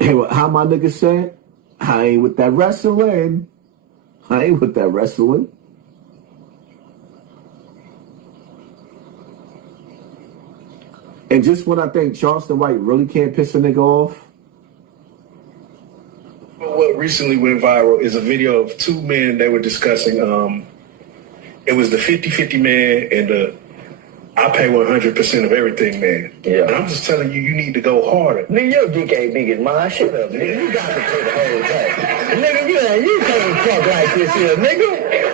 Hey, how my nigga said? I ain't with that wrestling. I ain't with that wrestling. And just when I think Charleston White really can't piss a nigga off. What recently went viral is a video of two men that were discussing, it was the 50-50 man and the I pay 100% of everything, man. Yeah. And I'm just telling you, you need to go harder. Nigga, your dick ain't big as mine. Shut up, nigga. You got to take the whole thing. Nigga, you can't fuck like this here, nigga.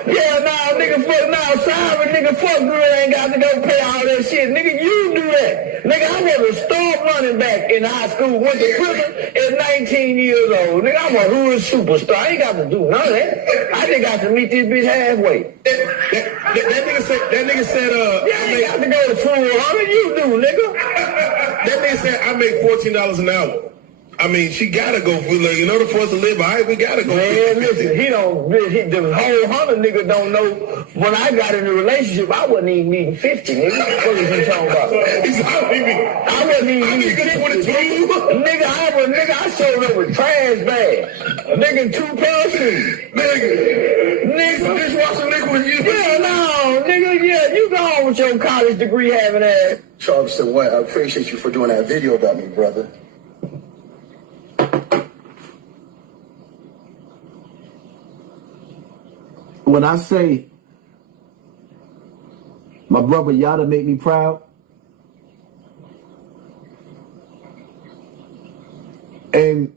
Yeah, nah, nigga, fuck, nah, sorry, nigga, fuck you ain't got to go pay all that shit. Nigga, you do that. Nigga, I never stopped running back in high school, went to prison at 19 years old. Nigga, I'm a hood superstar. I ain't got to do none of that. I just got to meet this bitch halfway. That nigga said, yeah, I ain't got to go to school. How did you do, nigga? That nigga said, I make $14 an hour. I mean, she gotta go for, like, in order for us to live, all right, we gotta go. Man, listen, the whole Hunter nigga don't know. When I got in a relationship, I wasn't even needing 50, nigga. What is he talking about? I wasn't even needing 50. Nigga, I showed up with trash bags. Nigga, 2 pair of shoes. Nigga, dishwasher nigga with you. Yeah, no, nigga, yeah, you go on with your college degree having ass. Charleston White, I appreciate you for doing that video about me, brother. When I say my brother Yada made me proud, and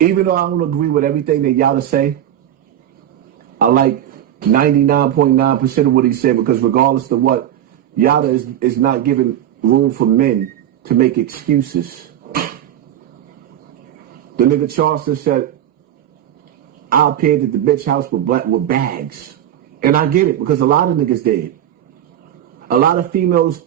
even though I don't agree with everything that Yada say, I like 99.9% of what he said, because regardless of what, Yada is not giving room for men to make excuses. The nigga Charleston said, I appeared at the bitch house with bags. And I get it, because a lot of niggas did. A lot of females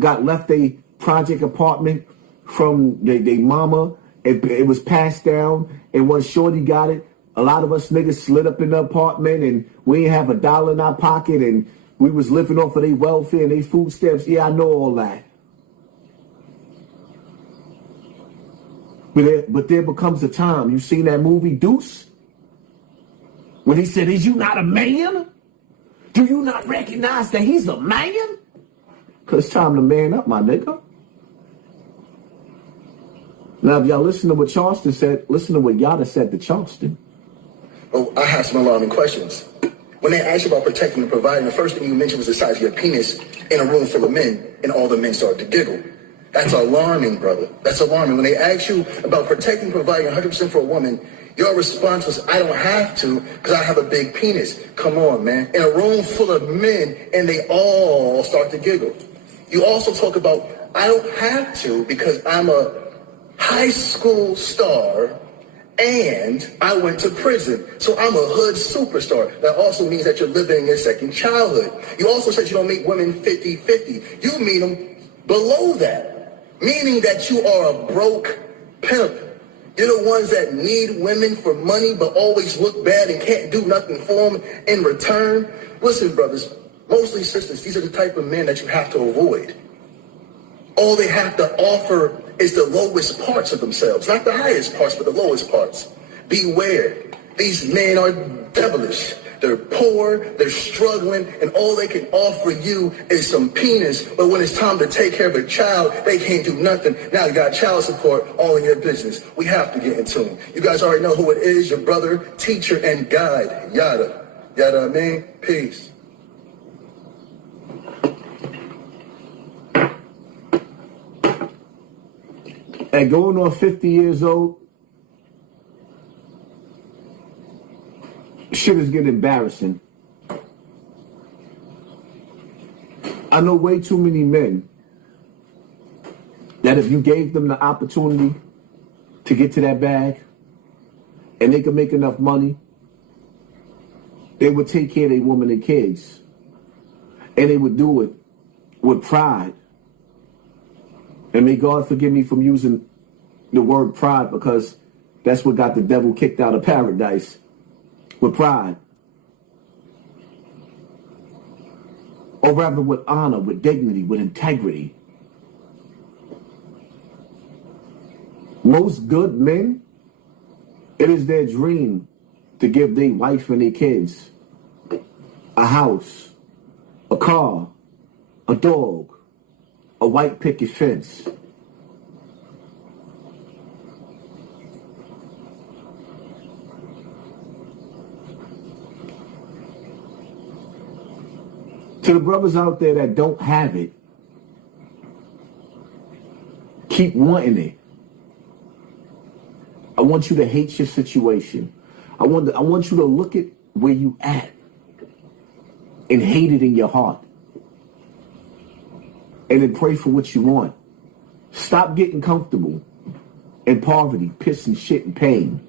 got left a project apartment from their mama. It was passed down, and once shorty got it, a lot of us niggas slid up in the apartment, and we didn't have $1 in our pocket, and we was living off of their welfare and their food stamps. Yeah, I know all that. But there becomes a time. You seen that movie Deuce? When he said, is you not a man? Do you not recognize that he's a man? Because it's time to man up, my nigga. Now, if y'all listen to what Charleston said, listen to what Yada said to Charleston. Oh, I have some alarming questions. When they asked you about protecting and providing, the first thing you mentioned was the size of your penis in a room full of men, and all the men started to giggle. That's alarming, brother. That's alarming. When they asked you about protecting and providing 100% for a woman, your response was, I don't have to because I have a big penis. Come on, man. In a room full of men, and they all start to giggle. You also talk about, I don't have to because I'm a high school star and I went to prison. So I'm a hood superstar. That also means that you're living your second childhood. You also said you don't meet women 50-50. You meet them below that, meaning that you are a broke pimp. You're the ones that need women for money but always look bad and can't do nothing for them in return. Listen, brothers, mostly sisters, these are the type of men that you have to avoid. All they have to offer is the lowest parts of themselves. Not the highest parts, but the lowest parts. Beware. These men are devilish. They're poor, they're struggling, and all they can offer you is some penis. But when it's time to take care of a child, they can't do nothing. Now you got child support all in your business. We have to get in tune. You guys already know who it is, your brother, teacher, and guide. Yada. Yada, I mean, peace. And going on 50 years old, shit is getting embarrassing. I know way too many men that if you gave them the opportunity to get to that bag and they could make enough money, they would take care of their woman and kids. And they would do it with pride. And may God forgive me from using the word pride, because that's what got the devil kicked out of paradise. With pride. Or rather with honor, with dignity, with integrity. Most good men, it is their dream to give their wife and their kids a house, a car, a dog, a white picket fence. To the brothers out there that don't have it, keep wanting it. I want you to hate your situation. I want you to look at where you at and hate it in your heart. And then pray for what you want. Stop getting comfortable in poverty, piss and shit and pain.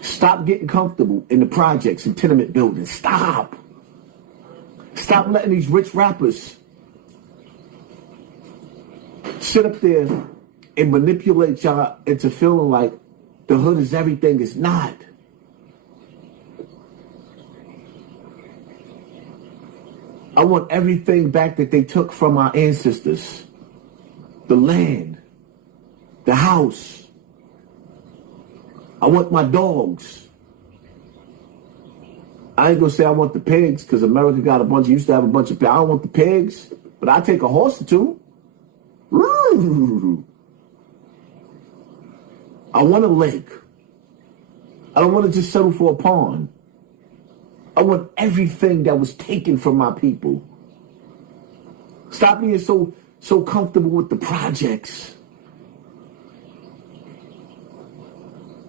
Stop getting comfortable in the projects and tenement buildings. Stop. Stop letting these rich rappers sit up there and manipulate y'all into feeling like the hood is everything. It's not. I want everything back that they took from our ancestors. The land, the house. I want my dogs. I ain't gonna say I want the pigs, because America got used to have a bunch of pigs. I don't want the pigs, but I take a horse or two. I want a lake. I don't want to just settle for a pond. I want everything that was taken from my people. Stop being so comfortable with the projects.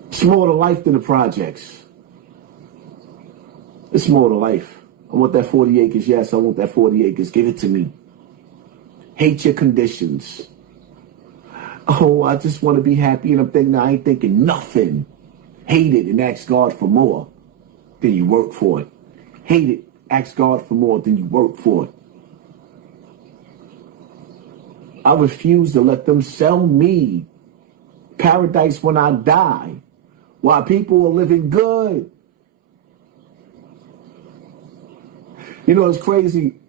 It's more to life than the projects. It's more to life. I want that 40 acres. Yes, I want that 40 acres. Give it to me. Hate your conditions. Oh, I just want to be happy, and I'm thinking, I ain't thinking nothing. Hate it and ask God for more. Then you work for it. Hate it, ask God for more, then you work for it. I refuse to let them sell me paradise when I die, while people are living good. You know, it's crazy,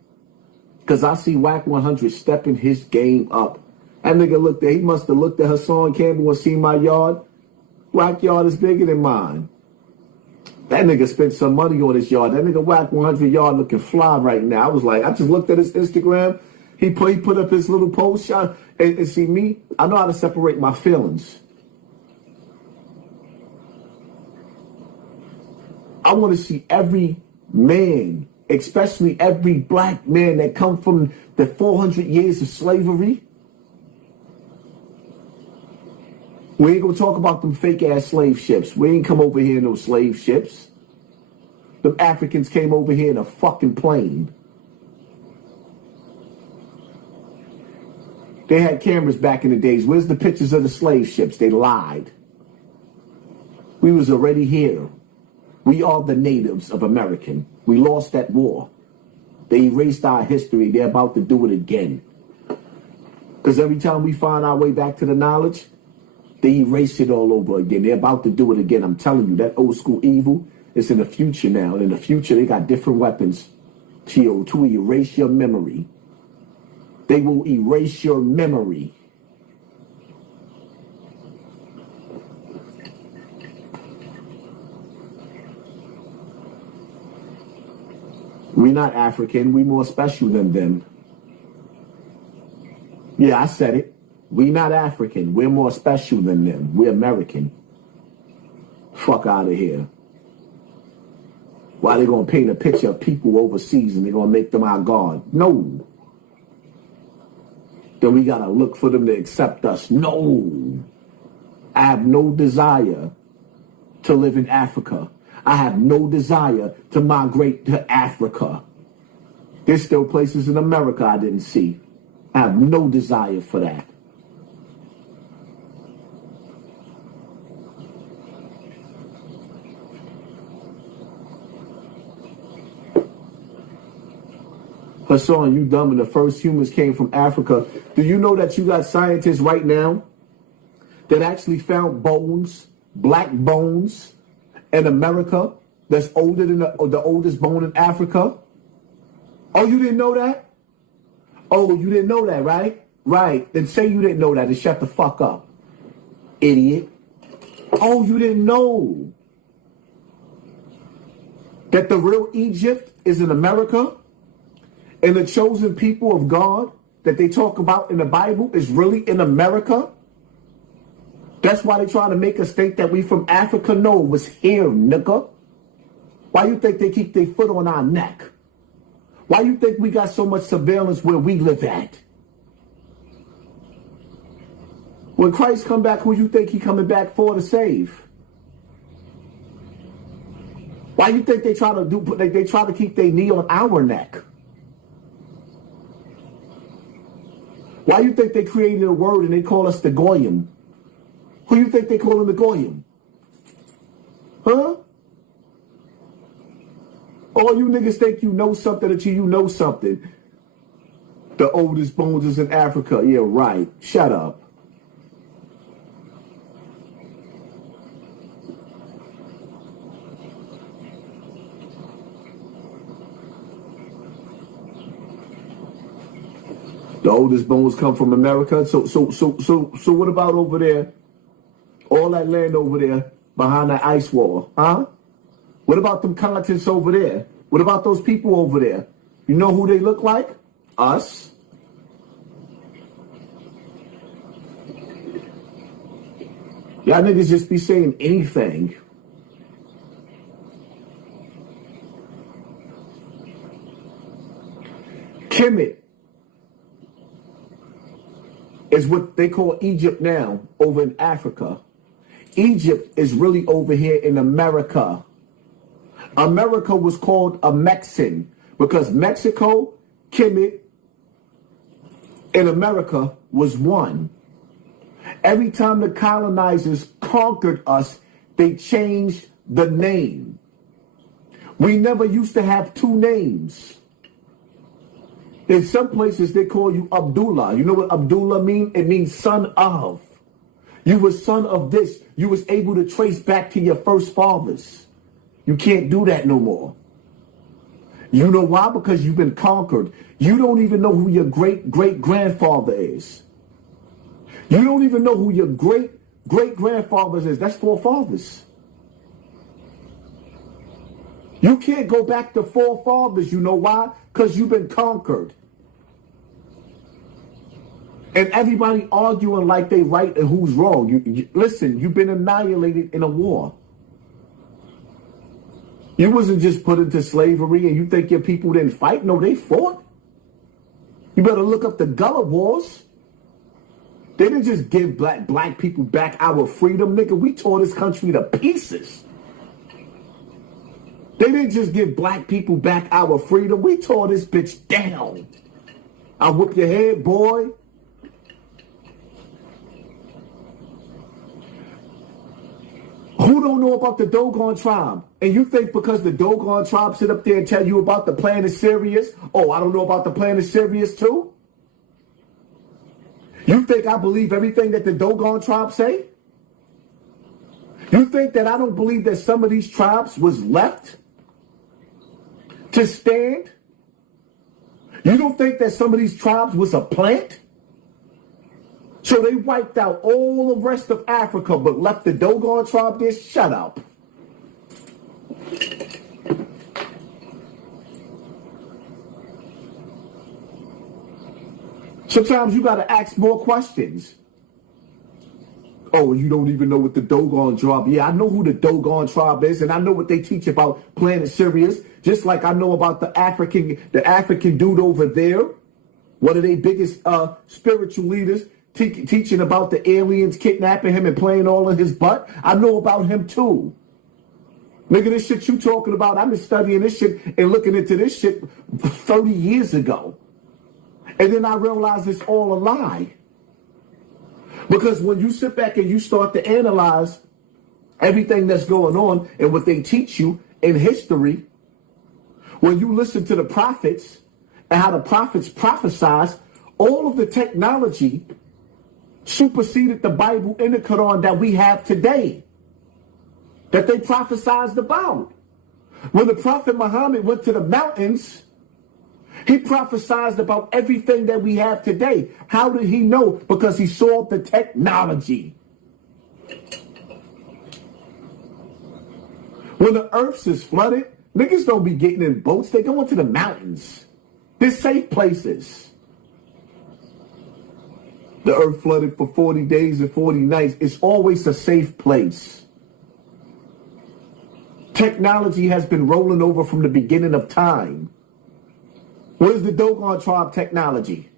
because I see Whack 100 stepping his game up. That nigga looked at, he must have looked at Hassan Campbell and seen my yard. Whack yard is bigger than mine. That nigga spent some money on his yard. That nigga Whack 100 yard looking fly right now. I was like, I just looked at his Instagram. He put up his little post shot. And see me, I know how to separate my feelings. I want to see every man, especially every black man that come from the 400 years of slavery. We ain't gonna talk about them fake ass slave ships. We ain't come over here in no slave ships. Them Africans came over here in a fucking plane. They had cameras back in the days. Where's the pictures of the slave ships? They lied. We was already here. We are the natives of American. We lost that war. They erased our history. They're about to do it again. Because every time we find our way back to the knowledge, they erase it all over again. They're about to do it again. I'm telling you, that old school evil is in the future now. And in the future, they got different weapons to erase your memory. They will erase your memory. We're not African. We're more special than them. Yeah, I said it. We not African. We're more special than them. We're American. Fuck out of here. Why they gonna paint a picture of people overseas and they gonna make them our God? No. Then we gotta look for them to accept us. No. I have no desire to live in Africa. I have no desire to migrate to Africa. There's still places in America I didn't see. I have no desire for that. Hassan, you dumb, and the first humans came from Africa. Do you know that you got scientists right now that actually found bones, black bones, in America that's older than the oldest bone in Africa? Oh, you didn't know that? Oh, you didn't know that, right? Right. Then say you didn't know that and shut the fuck up. idiot. Oh, you didn't know that the real Egypt is in America, and the chosen people of God that they talk about in the Bible is really in America? That's why they try to make us think that we from Africa. No, it was here, nigga. Why you think they keep their foot on our neck? Why you think we got so much surveillance where we live at? When Christ come back, who you think he coming back for to save? Why you think they try to do? They try to keep their knee on our neck? Why you think they created a word and they call us the Goyim? Who you think they call them the Goyim? Huh? All you niggas think you know something until you know something. The oldest bones is in Africa. Yeah, right. Shut up. The oldest bones come from America. So what about over there? All that land over there behind that ice wall, huh? What about them continents over there? What about those people over there? You know who they look like? Us. Y'all niggas just be saying anything. Kemet is what they call Egypt now over in Africa. Egypt is really over here in America. America was called a Mexican because Mexico, Kemet, and America was one. Every time the colonizers conquered us, they changed the name. We never used to have two names. In some places, they call you Abdullah. You know what Abdullah means? It means son of. You were son of this. You was able to trace back to your first fathers. You can't do that no more. You know why? Because you've been conquered. You don't even know who your great-great-grandfather is. You don't even know who your great-great-grandfather is. That's forefathers. You can't go back to forefathers. You know why? Because you've been conquered. And everybody arguing like they right and who's wrong. Listen, you've been annihilated in a war. You wasn't just put into slavery and you think your people didn't fight. No, they fought. You better look up the Gullah Wars. They didn't just give black people back our freedom, nigga. We tore this country to pieces. They didn't just give black people back our freedom. We tore this bitch down. I'll whoop your head, boy. Who don't know about the Dogon tribe? And you think because the Dogon tribe sit up there and tell you about the planet Sirius, oh, I don't know about the planet Sirius too? You think I believe everything that the Dogon tribe say? You think that I don't believe that some of these tribes was left to stand? You don't think that some of these tribes was a plant? So they wiped out all the rest of Africa, but left the Dogon tribe there? Shut up. Sometimes you got to ask more questions. Oh, you don't even know what the Dogon tribe. Yeah, I know who the Dogon tribe is, and I know what they teach about planet Sirius. Just like I know about the African dude over there, one of their biggest spiritual leaders, teaching about the aliens kidnapping him and playing all in his butt. I know about him too. Nigga, this shit you talking about, I've been studying this shit and looking into this shit 30 years ago. And then I realized it's all a lie. Because when you sit back and you start to analyze everything that's going on and what they teach you in history, when you listen to the prophets and how the prophets prophesize, all of the technology superseded the Bible and the Quran that we have today, that they prophesized about. When the Prophet Muhammad went to the mountains, he prophesied about everything that we have today. How did he know? Because he saw the technology. When the earth is flooded, niggas don't be getting in boats. They go into the mountains. They're safe places. The earth flooded for 40 days and 40 nights. It's always a safe place. Technology has been rolling over from the beginning of time. What is the Dogon tribe technology?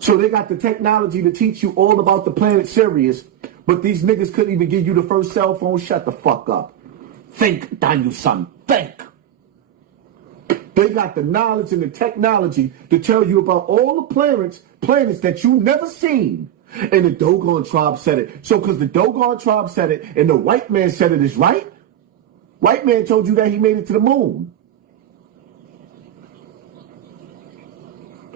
So they got the technology to teach you all about the planet Sirius, but these niggas couldn't even give you the first cell phone. Shut the fuck up. Think, Daniel son. Think. They got the knowledge and the technology to tell you about all the planets that you never seen. And the Dogon tribe said it. So because the Dogon tribe said it and the white man said it is right, white man told you that he made it to the moon.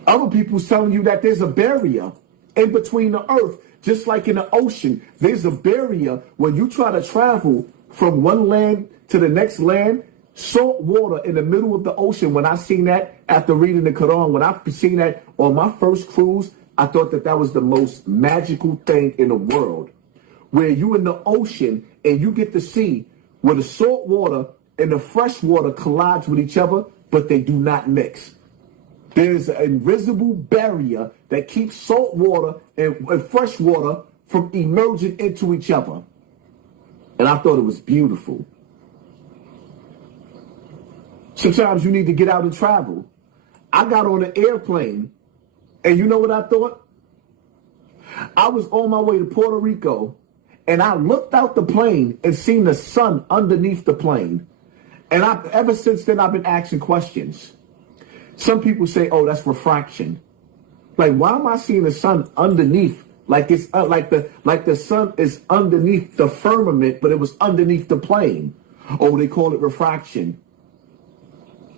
Other people telling you that there's a barrier in between the earth, just like in the ocean. There's a barrier when you try to travel from one land to the next land. Salt water in the middle of the ocean. When I seen that after reading the Quran, when I seen that on my first cruise, I thought that was the most magical thing in the world. Where you in the ocean and you get to see where the salt water and the fresh water collides with each other, but they do not mix. There's an invisible barrier that keeps salt water and fresh water from emerging into each other. And I thought it was beautiful. Sometimes you need to get out and travel. I got on an airplane, and you know what I thought? I was on my way to Puerto Rico, and I looked out the plane and seen the sun underneath the plane. And ever since then, I've been asking questions. Some people say, oh, that's refraction. Like, why am I seeing the sun underneath? Like it's like the sun is underneath the firmament, but it was underneath the plane. Oh, they call it refraction.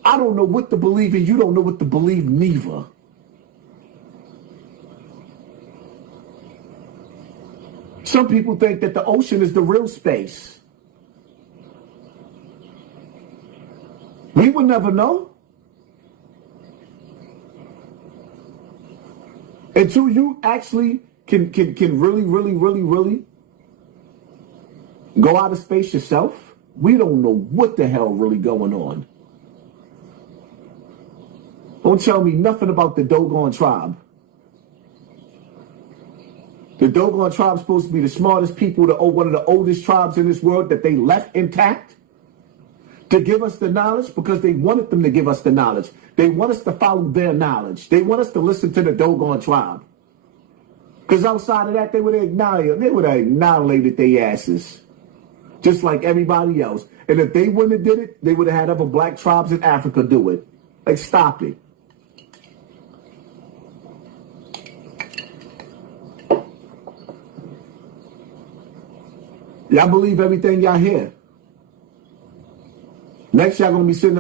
I don't know what to believe in. You don't know what to believe neither. Some people think that the ocean is the real space. We would never know. Until you actually can really go out of space yourself, we don't know what the hell really going on. Don't tell me nothing about the Dogon tribe. The Dogon tribe is supposed to be the smartest people, one of the oldest tribes in this world that they left intact to give us the knowledge because they wanted them to give us the knowledge. They want us to follow their knowledge. They want us to listen to the Dogon tribe. Because outside of that, they would have annihilated their asses. Just like everybody else. And if they wouldn't have did it, they would have had other black tribes in Africa do it. Like, stop it. Y'all believe everything y'all hear. Next, y'all gonna be sitting